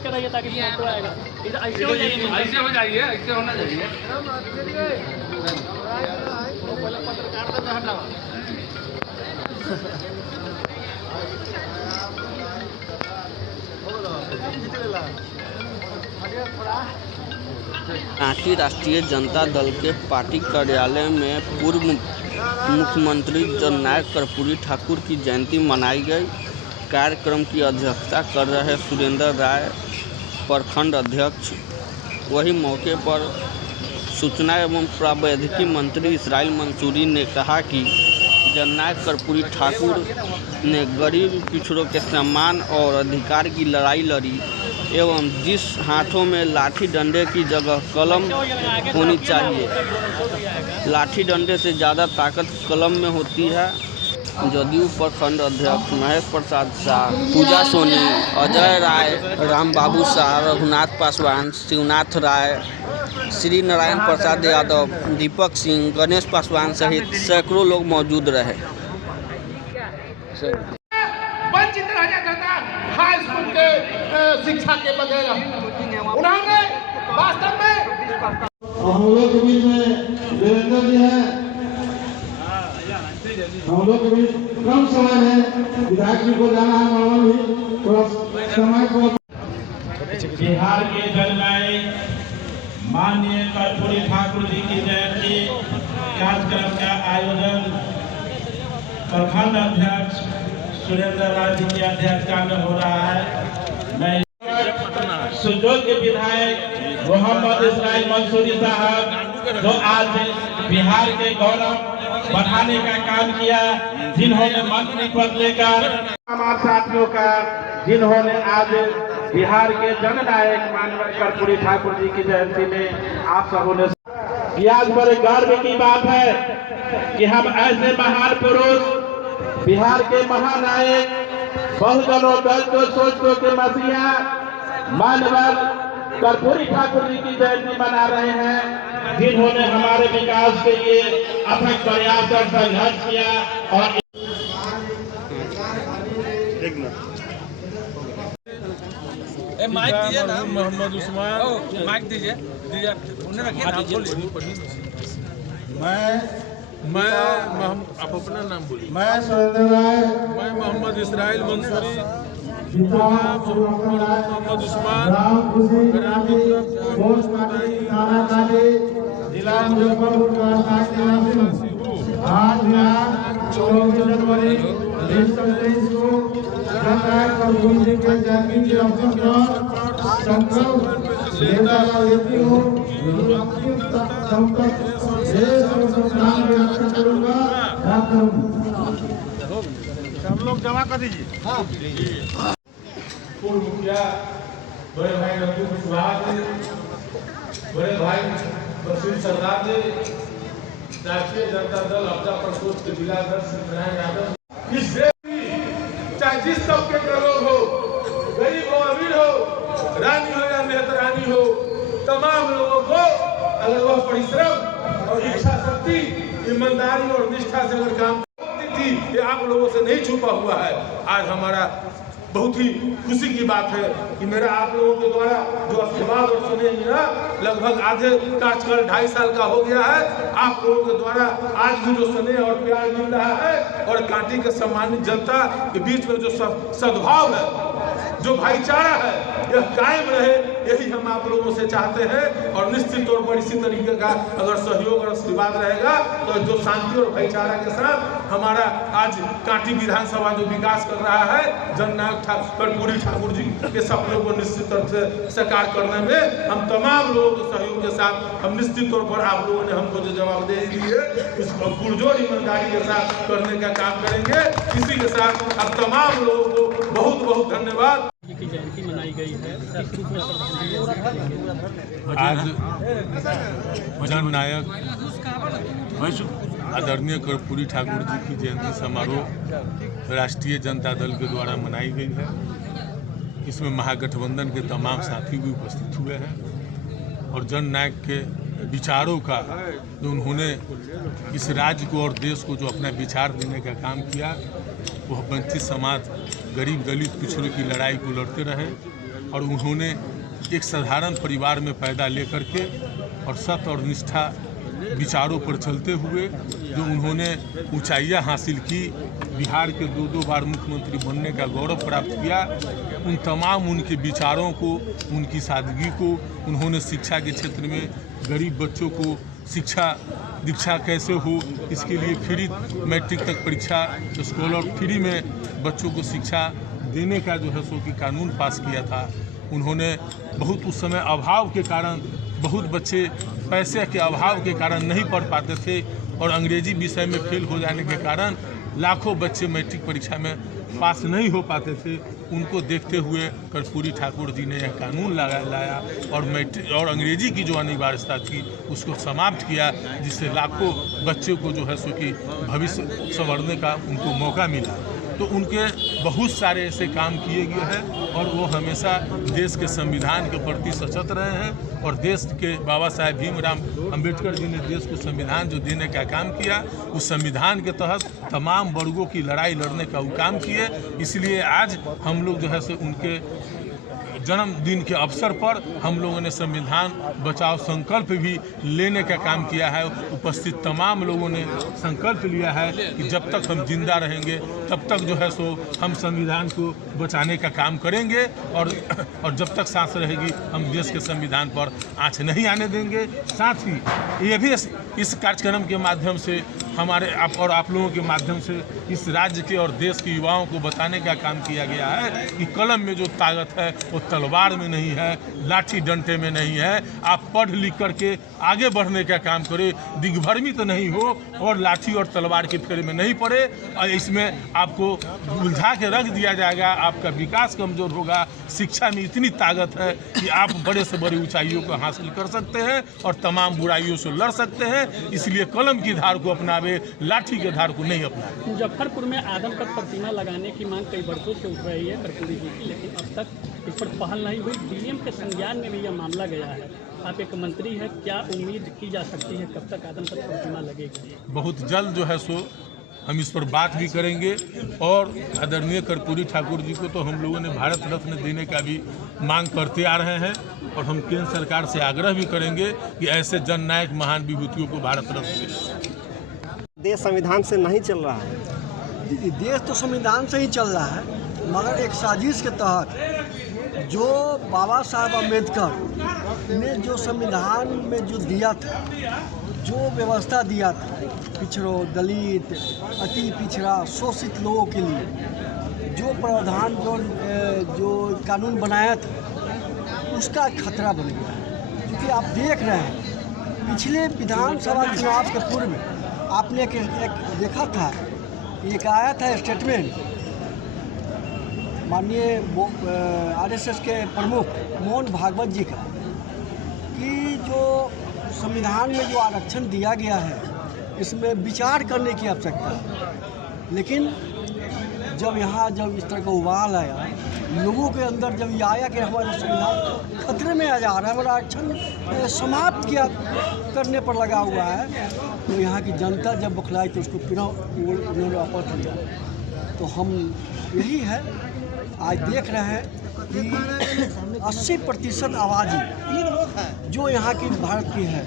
कराइए ताकि ऐसे हो जाइए, ऐसे होना चाहिए। कांटी राष्ट्रीय जनता दल के पार्टी कार्यालय में पूर्व मुख्यमंत्री जननायक कर्पूरी ठाकुर की जयंती मनाई गई। कार्यक्रम की अध्यक्षता कर रहे सुरेंद्र राय प्रखंड अध्यक्ष। वही मौके पर सूचना एवं प्रौद्योगिकी मंत्री इसराइल मंसूरी ने कहा कि जननायक कर्पूरी ठाकुर ने गरीब पिछड़ों के सम्मान और अधिकार की लड़ाई लड़ी एवं जिस हाथों में लाठी डंडे की जगह कलम होनी चाहिए, लाठी डंडे से ज़्यादा ताकत कलम में होती है। जदयू प्रखंड अध्यक्ष महेश प्रसाद शाह, पूजा सोनी, अजय राय, रामबाबू शाह, रघुनाथ पासवान, शिवनाथ राय, श्री नारायण प्रसाद यादव, दीपक सिंह, गणेश पासवान सहित सैकड़ों लोग मौजूद रहे। वंचित रह जाता था हाई स्कूल के शिक्षा के बगैर। उन्होंने वास्तव में हम लोग के बीच में वीरेंद्र जी हैं, हम लोग के बीच कम समय है, विधायक जी को जाना है मालूम भी थोड़ा समय को। बिहार के जननायक माननीय कर्पूरी ठाकुर जी की जयंती कार्यक्रम का आयोजन प्रखंड अध्यक्ष सुरेंद्र राय जी की अध्यक्षता में हो रहा है। मैं सुयोग्य विधायक मोहम्मद इसराइल मंसूरी साहब, जो आज बिहार के गौरव बढ़ाने का काम किया, जिन्होंने मंत्री पद लेकर हमारे साथियों का, जिन्होंने आज बिहार के जननायक माननीय कर्पूरी ठाकुर जी की जयंती में आप सबों ने आज बड़े गर्व की बात है कि हम ऐसे महान पुरुष, बिहार के महानायक, बहुजनों दल को सोचो के मसीहा मानवर कर्पूरी ठाकुर जी की जयंती मना रहे हैं, जिन्होंने हमारे विकास के लिए अथक प्रयास और संघर्ष किया। और माइक दीजिए ना, मोहम्मद उस्मान, माइक दीजिए, उन्हें रखिए ना, मैं आप अपना नाम बोलिए। मैं सुरेंद्र राय, मैं मोहम्मद इसराइल मंसूरी, मोहम्मद उस्मान, जिला मुजफ्फरपुर आज 24 जनवरी 2023 को जननायक कर्पूरी जी के जयंती के अवसर पर संकल्प लेता लेती हूँ सब लोग जमा कर दीजिए। पूर्व मुखिया बड़े भाई रघु कुशवाहा जी, बड़े भाई बशीर सरदार जी, राष्ट्रीय जनता दल अब्जा प्रकोष्ठ के जिला अध्यक्ष नारायण यादव, इस देश की चाहे जिस तबके के लोग हो, गरीब हो अमीर हो, रानी हो या मेहतरानी हो, तमाम लोगों को अगर वह परिश्रम और इच्छा शक्ति, ईमानदारी और निष्ठा से अगर काम करती थी, ये आप लोगों से नहीं छुपा हुआ है। आज हमारा बहुत ही खुशी की बात है कि मेरा आप लोगों के द्वारा जो आशीर्वाद और स्नेह मिला, लगभग आधे कार्यकाल 2.5 साल का हो गया है। आप लोगों के द्वारा आज भी जो स्नेह और प्यार मिल रहा है और कांटी के सम्मानित जनता के बीच में जो सद्भाव है, जो भाईचारा है, यह कायम रहे, यही हम आप लोगों से चाहते हैं। और निश्चित तौर पर इसी तरीके का अगर सहयोग और आशीर्वाद रहेगा तो जो शांति और भाईचारा के साथ हमारा आज कांटी विधानसभा जो विकास कर रहा है, जननायक कर्पूरी ठाकुर जी के सपनों को निश्चित तौर से साकार करने में हम तमाम लोगों के सहयोग के साथ हम निश्चित तौर पर आप लोगों ने हमको जो जवाबदेही दी है उसको पुरजोर ईमानदारी के साथ करने का काम करेंगे। इसी के साथ अब तमाम लोगों को बहुत बहुत धन्यवाद। की जयंती मनाई गई है, आज जननायक आदरणीय कर्पूरी ठाकुर जी की जयंती समारोह राष्ट्रीय जनता दल के द्वारा मनाई गई है। इसमें महागठबंधन के तमाम साथी भी उपस्थित हुए हैं और जननायक के विचारों का जो उन्होंने इस राज्य को और देश को जो अपना विचार देने का काम किया, वह वंचित समाज गरीब दलित पिछड़ों की लड़ाई को लड़ते रहे और उन्होंने एक साधारण परिवार में पैदा लेकर के और सत्य और निष्ठा विचारों पर चलते हुए जो उन्होंने ऊंचाइयां हासिल की, बिहार के 2 बार मुख्यमंत्री बनने का गौरव प्राप्त किया, उन तमाम उनके विचारों को, उनकी सादगी को, उन्होंने शिक्षा के क्षेत्र में गरीब बच्चों को शिक्षा दीक्षा कैसे हो इसके लिए फ्री मैट्रिक तक परीक्षा स्कॉलर फ्री में बच्चों को शिक्षा देने का जो है सो कि कानून पास किया था। उन्होंने बहुत उस समय अभाव के कारण बहुत बच्चे पैसे के अभाव के कारण नहीं पढ़ पाते थे और अंग्रेजी विषय में फेल हो जाने के कारण लाखों बच्चे मैट्रिक परीक्षा में पास नहीं हो पाते थे। उनको देखते हुए कर्पूरी ठाकुर जी ने यह कानून लाया और मैट्रिक और अंग्रेजी की जो अनिवार्यता थी उसको समाप्त किया, जिससे लाखों बच्चों को जो है सो कि भविष्य संवरने का उनको मौका मिला। तो उनके बहुत सारे ऐसे काम किए गए हैं और वो हमेशा देश के संविधान के प्रति सचेत रहे हैं और देश के बाबा साहेब भीमराव अंबेडकर जी ने देश को संविधान जो देने का काम किया, उस संविधान के तहत तमाम वर्गों की लड़ाई लड़ने का वो काम किए। इसलिए आज हम लोग जो है से उनके जन्मदिन के अवसर पर हम लोगों ने संविधान बचाओ संकल्प भी लेने का काम किया है। उपस्थित तमाम लोगों ने संकल्प लिया है कि जब तक हम जिंदा रहेंगे तब तक जो है सो हम संविधान को बचाने का काम करेंगे और जब तक सांस रहेगी हम देश के संविधान पर आँच नहीं आने देंगे। साथ ही ये भी इस कार्यक्रम के माध्यम से हमारे आप लोगों के माध्यम से इस राज्य के और देश के युवाओं को बताने का काम किया गया है कि कलम में जो ताकत है वो तलवार में नहीं है, लाठी डंडे में नहीं है। आप पढ़ लिख करके आगे बढ़ने का काम करें, दिग्भ्रमित तो नहीं हो और लाठी और तलवार के फेरे में नहीं पड़े और इसमें आपको उलझा के रख दिया जाएगा, आपका विकास कमज़ोर होगा। शिक्षा में इतनी ताकत है कि आप बड़े से बड़ी ऊंचाइयों को हासिल कर सकते हैं और तमाम बुराइयों से लड़ सकते हैं। इसलिए कलम की धार को अपनावे, लाठी के धार को नहीं अपनावे। मुजफ्फरपुर में आदम पर प्रतिमा लगाने की मांग कई वर्षों से उठ रही है कर्पूरी जी की, लेकिन अब तक इस पर पहल नहीं हुई। डीएम के संज्ञान में भी यह मामला गया है। आप एक मंत्री हैं, क्या उम्मीद की जा सकती है, कब तक आदम पर प्रतिमा लगेगी? बहुत जल्द जो है सो हम इस पर बात भी करेंगे और आदरणीय कर्पूरी ठाकुर जी को तो हम लोगों ने भारत रत्न देने का भी मांग करते आ रहे हैं और हम केंद्र सरकार से आग्रह भी करेंगे कि ऐसे जननायक महान विभूतियों को भारत रत्न दें। देश संविधान से नहीं चल रहा है। देश तो संविधान से ही चल रहा है, मगर एक साजिश के तहत जो बाबा साहब अम्बेडकर ने जो संविधान में जो दिया था, जो व्यवस्था दिया था पिछड़ों, दलित, अति पिछड़ा, शोषित लोगों के लिए जो प्रावधान जो कानून बनाया था उसका खतरा बन गया है। क्योंकि आप देख रहे हैं पिछले विधानसभा चुनाव के पूर्व में आपने एक देखा था, एक आया था स्टेटमेंट माननीय आरएसएस के प्रमुख मोहन भागवत जी का कि जो संविधान में जो आरक्षण दिया गया है इसमें विचार करने की आवश्यकता है। लेकिन जब इस तरह का उबाल आया, लोगों के अंदर जब ये आया कि हमारा संविधान खतरे में आ जा रहा है, हमारा आरक्षण समाप्त किया करने पर लगा हुआ है, तो यहाँ की जनता जब बखलाई तो उसको फिर उन्होंने वापस लिया। तो हम यही है, आज देख रहे हैं कि 80% आबादी जो यहाँ की भारत की है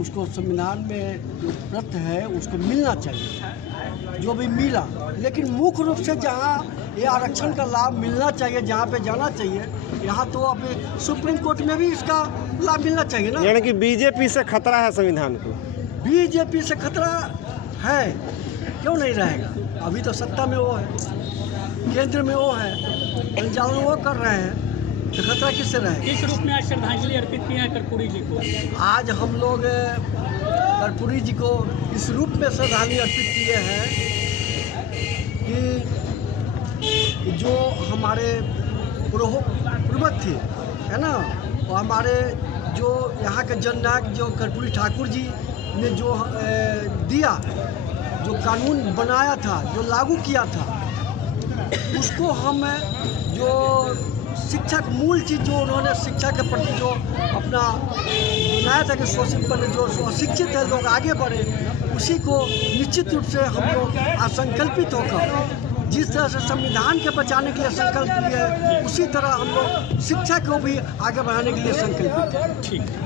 उसको संविधान में जो प्रत है उसको मिलना चाहिए, जो भी मिला। लेकिन मुख्य रूप से जहाँ ये आरक्षण का लाभ मिलना चाहिए, जहाँ पे जाना चाहिए, यहाँ तो अभी सुप्रीम कोर्ट में भी इसका लाभ मिलना चाहिए ना। यानी कि बीजेपी से खतरा है संविधान को। बीजेपी से खतरा है, क्यों नहीं रहेगा? अभी तो सत्ता में वो है, केंद्र में वो है, संचालन वो कर रहे हैं, तो खतरा किससे रहे? इस रूप में आज श्रद्धांजलि अर्पित की है कर्पूरी जी को। आज हम लोग कर्पूरी जी को इस रूप में श्रद्धांजलि अर्पित किए हैं कि जो हमारे पूर्वज थे, है ना, वो हमारे जो यहाँ के जननायक जो कर्पूरी ठाकुर जी ने जो दिया, जो कानून बनाया था, जो लागू किया था, उसको हम जो शिक्षा मूल चीज़ जो उन्होंने शिक्षा के प्रति जो अपना बनाया था कि शोषित बने, जो अशिक्षित है लोग आगे बढ़े, उसी को निश्चित रूप से हम लोग संकल्पित होकर जिस तरह से संविधान के बचाने के लिए संकल्प लिए उसी तरह हम लोग शिक्षा को भी आगे बढ़ाने के लिए संकल्पित हैं। ठीक है।